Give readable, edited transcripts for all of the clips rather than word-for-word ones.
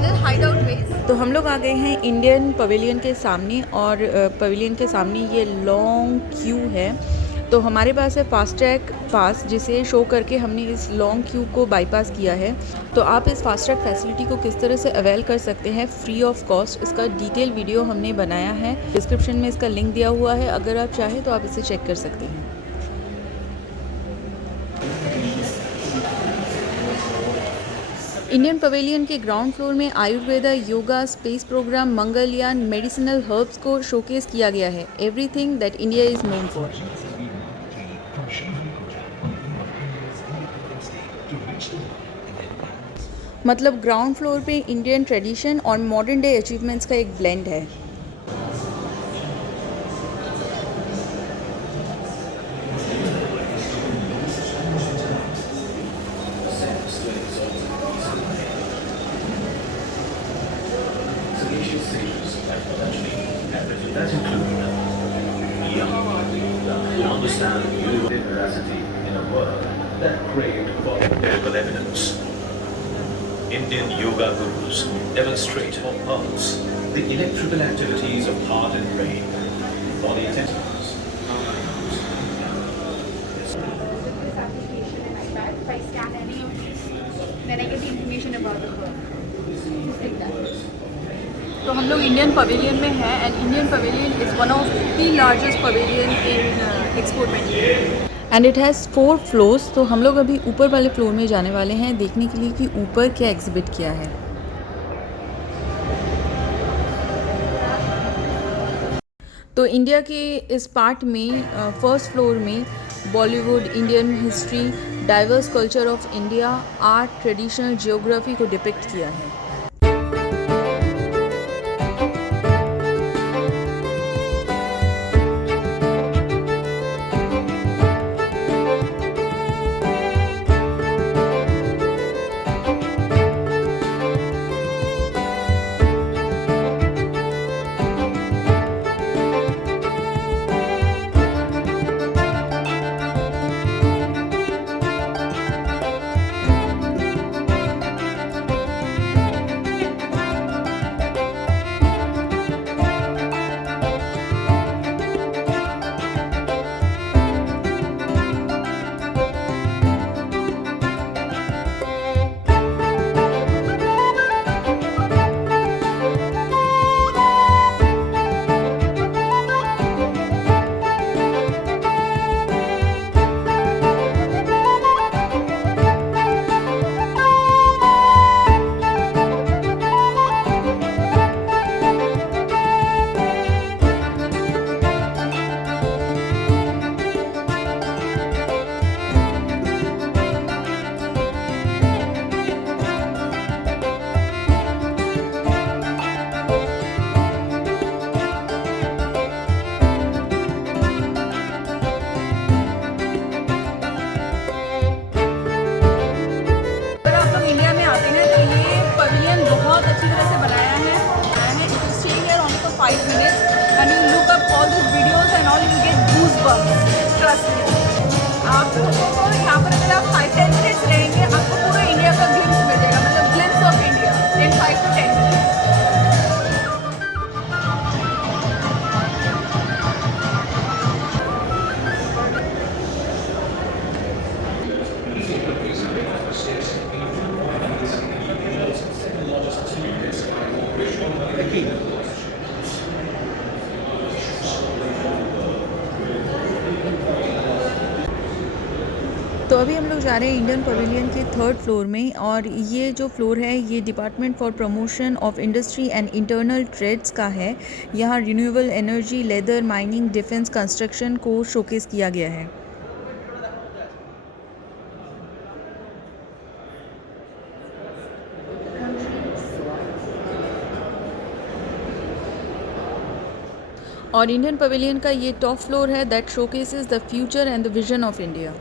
channel Hideout Ways। तो हम लोग आ गए हैं इंडियन पवेलियन के सामने और पवेलियन के सामने ये लॉन्ग क्यू है। तो हमारे पास है फास्ट ट्रैक पास, जिसे शो करके हमने इस लॉन्ग क्यू को बाईपास किया है। तो आप इस फास्ट ट्रैक फैसिलिटी को किस तरह से अवेल कर सकते हैं फ्री ऑफ कॉस्ट, इसका डिटेल वीडियो हमने बनाया है। डिस्क्रिप्शन में इसका लिंक दिया हुआ है, अगर आप चाहें तो आप इसे चेक कर सकते हैं। इंडियन पवेलियन के ग्राउंड फ्लोर में Ayurveda, yoga, space programme, Mangalyaan, medicinal herbs को शोकेस किया गया है। Everything that India is known for. मतलब ग्राउंड फ्लोर पे इंडियन ट्रेडिशन और मॉडर्न डे अचीवमेंट्स का एक ब्लेंड है। That include understand the veracity in a world that craved for empirical evidence. Indian yoga gurus demonstrate for pulse the electrical activities of heart and brain, body tendons. This application in iPad, if I scan any of these, then I get the information about the work. Just like that. तो हम लोग Indian pavilion में हैं and Indian pavilion is one of the largest pavilion in export material and it has 4 फ्लोर्स। तो हम लोग अभी ऊपर वाले फ्लोर में जाने वाले हैं देखने के लिए कि ऊपर क्या एग्जिबिट किया है। तो इंडिया के इस पार्ट में फर्स्ट फ्लोर में Bollywood, Indian history, diverse culture of India, art, traditional geography को डिपिक्ट किया है। बहुत अच्छी तरह से बनाया है and if you stay here only for 5 minutes and you look up all these videos and all, you get goosebumps, trust me। आप लोगों को यहाँ पर अगर आप 5-10 मिनट्स रहेंगे आपको पूरा इंडिया का ग्लिम्स मिल जाएगा, मतलब ग्लिम्स ऑफ इंडिया in 5 to 10 minutes। तो अभी हम लोग जा रहे हैं इंडियन पवेलियन के 3rd फ्लोर में, और ये जो फ्लोर है ये department for promotion of industry and internal trades का है। यहाँ renewable energy, leather, mining, defence, construction को शोकेस किया गया है। और इंडियन पवेलियन का ये टॉप फ्लोर है that showcases the future and the vision of India.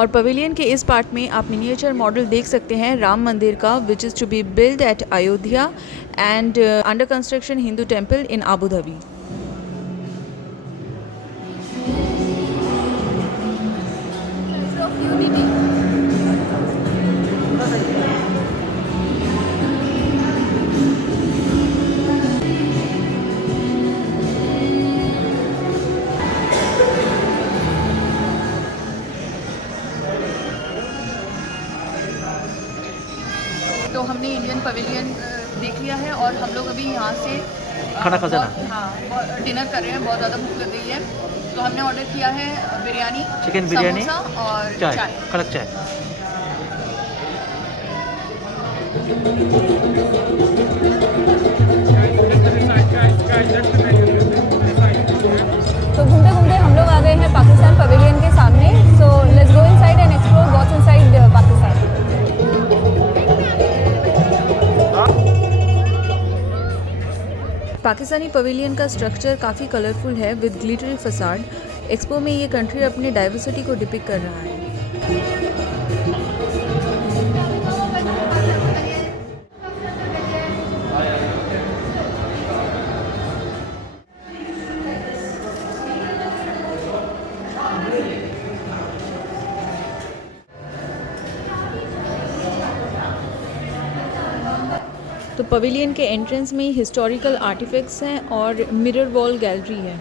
और पवेलियन के इस पार्ट में आप मिनिएचर मॉडल देख सकते हैं राम मंदिर का, which is to be build at Ayodhya and under construction Hindu temple in Abu Dhabi. तो हमने इंडियन पवेलियन देख लिया है और हम लोग अभी यहाँ से खाना खजाना। हाँ डिनर कर रहे हैं, बहुत ज़्यादा भूख लग रही है। तो हमने ऑर्डर किया है बिरयानी, चिकन बिरयानी, समोसा और चाय, कड़क चाय। तो घूमते घूमते हम लोग आ गए हैं पाकिस्तान पवेलियन के सामने। So let's go inside and explore what's inside Pakistan. Pakistani पवेलियन का स्ट्रक्चर काफ़ी कलरफुल है विद ग्लिटरी फसाड। एक्सपो में ये कंट्री अपनी डाइवर्सिटी को डिपिक्ट कर रहा है। तो पवेलियन के एंट्रेंस में हिस्टोरिकल आर्टिफैक्ट्स हैं और मिरर वॉल गैलरी है।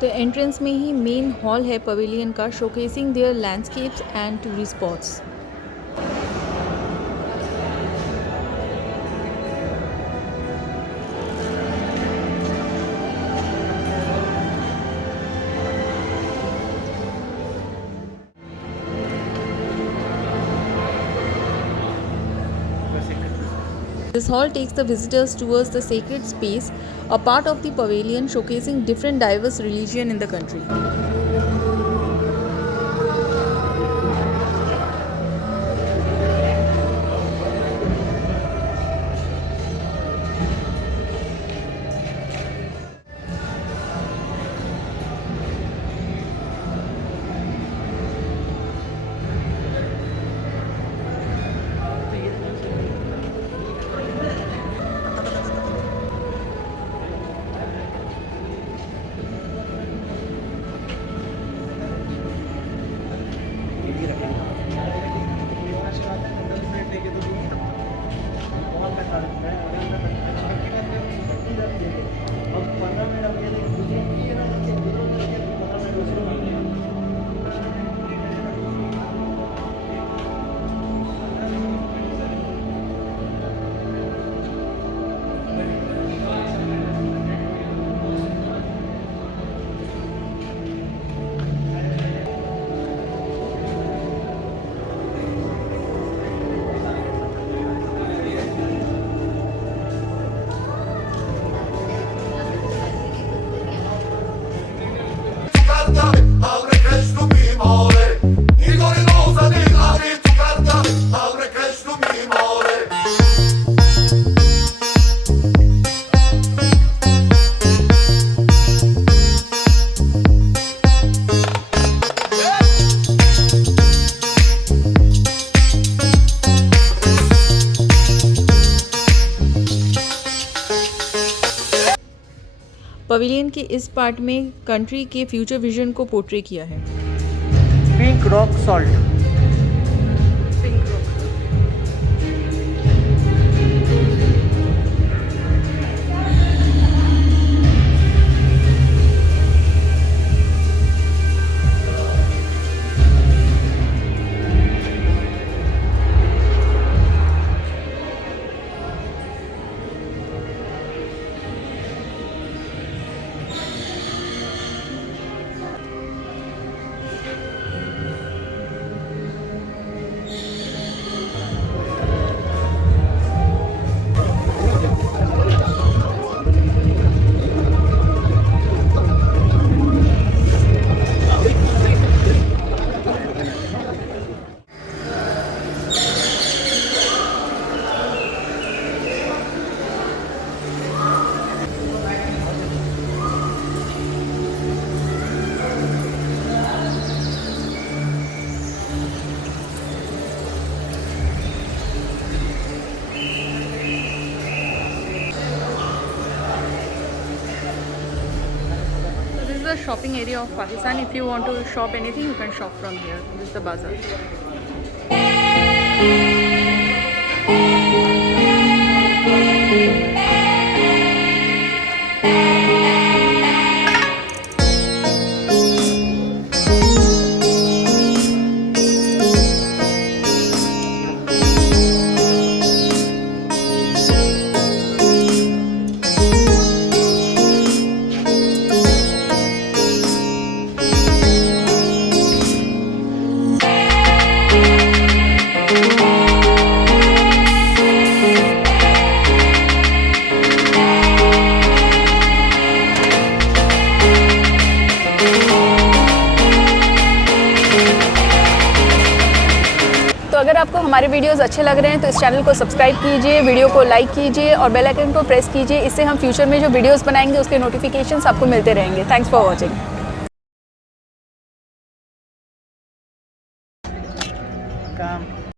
तो एंट्रेंस में ही मेन हॉल है पवेलियन का, showcasing their landscapes and tourist spots. This hall takes the visitors towards the sacred space, a part of the pavilion showcasing different diverse religion in the country. Pavilion के इस पार्ट में कंट्री के future vision को पोर्ट्रे किया है। Pink rock salt. the shopping area of Pakistan. If you want to shop anything, you can shop from here. This is the bazaar. अगर आपको हमारे वीडियोस अच्छे लग रहे हैं तो इस चैनल को सब्सक्राइब कीजिए, वीडियो को लाइक कीजिए और बेल आइकन को प्रेस कीजिए। इससे हम फ्यूचर में जो वीडियोस बनाएंगे उसके नोटिफिकेशंस आपको मिलते रहेंगे। Thanks for watching.